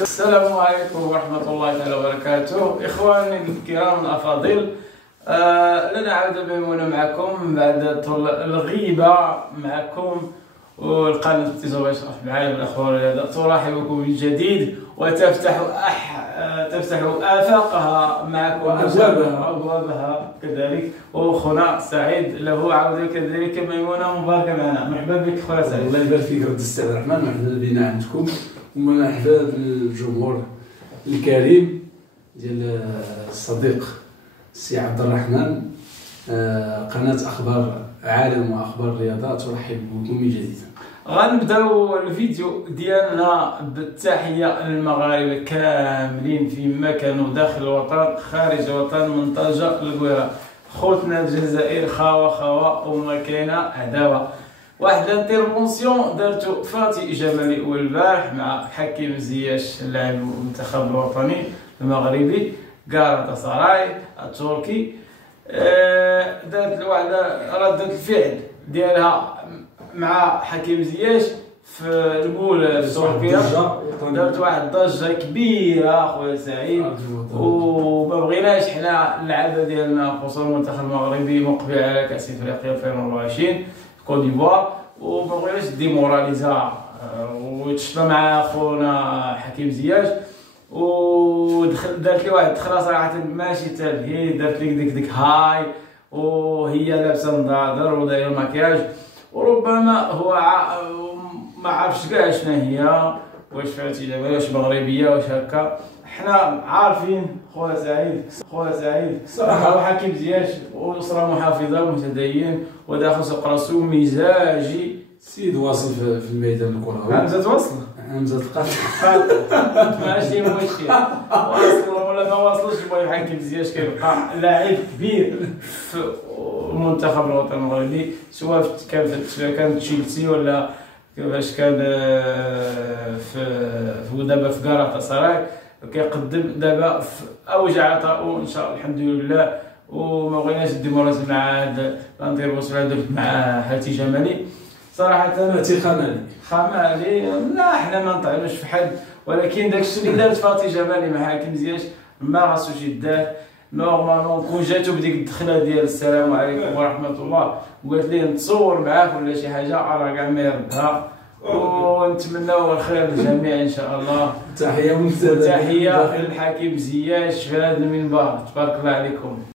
السلام عليكم ورحمة الله تعالى وبركاته. إخواني الكرام الأفاضل، لنا عودة ميمونة معكم بعد الغيبة معكم، والقناة تزوج أشرف العالم الأخبار والأداء ترحبكم من جديد وتفتح آفاقها معكم وأبوابها كذلك. وأخونا سعيد له عودة كذلك ميمونة مباركة معنا. مرحبا بك خويا سعيد. الله يبارك فيك رد السي عبد الرحمن، مرحبا بنا عندكم ومرحبا بالجمهور الكريم ديال الصديق السي عبد الرحمن. قناة أخبار عالم وأخبار الرياضة ترحب بكم من جديد. غنبداو الفيديو ديالنا بالتحية للمغاربة كاملين فيما كانوا داخل الوطن خارج الوطن من طنجة للقويرة. خوتنا الجزائر خاوة وما كاينة عداوة. واحد الانترفونسيون دارتو فاتي جمالي اول البارح مع حكيم زياش اللاعب المنتخب الوطني المغربي غالاتا سراي التركي. دارت واحد ردة الفعل ديالها مع حكيم زياش في الجول في تركيا، دارت واحد الضجه كبيره خويا سعيد، وما بغيناش حنا اللعابه ديالنا خصوصا المنتخب المغربي مقبل على كاس افريقيا 2024 كوت ديفوار، وما بغيناش ديموراليزا وتشطى مع خونا حكيم زياش. ودارت لي واحد الدخله صراحه ماشي تالهي، دارت لي ديك هاي وهي لابسه نظاظر ودايره المكياج، وربما هو ما عرفش كاع شنو هي، واش فاتي دابا واش مغربيه واش هكا. حنا عارفين خويا سعيد صراحه هو حكيم زياش واسره محافظه متدين وداخل سوق راسو مزاجي، سيد واصل في الميدان الكروي. همزه وصل همزه القطع ماشي مشكل، واصل ولا ما واصلش المهم حكيم زياش كيبقى لاعب كبير في المنتخب الوطني المغربي، سواء كان تشيلسي ولا كيفاش كان في دابا في غالاتا سراي، كيقدم دابا في اوج عطاء ان شاء الله الحمد لله. وما بغيناش ديموراليزي مع هذا الانترفونسيون اللي درت مع حاتي جمالي صراحه. حاتي خمالي لا، حنا ما نطعنوش في حد، ولكن داكشي اللي دارت فاتي جمالي مع حكيم زياش ما خاصوش يدار. نورمالمون كون جاتو بديك الدخله ديال السلام عليكم ورحمه الله وقالت ليه نتصور معاك ولا شي حاجه، راه كاع ما يردها، ونتمناو الخير للجميع ان شاء الله. تحيه للحكيم زياش في هذا المنبر. تبارك الله عليكم.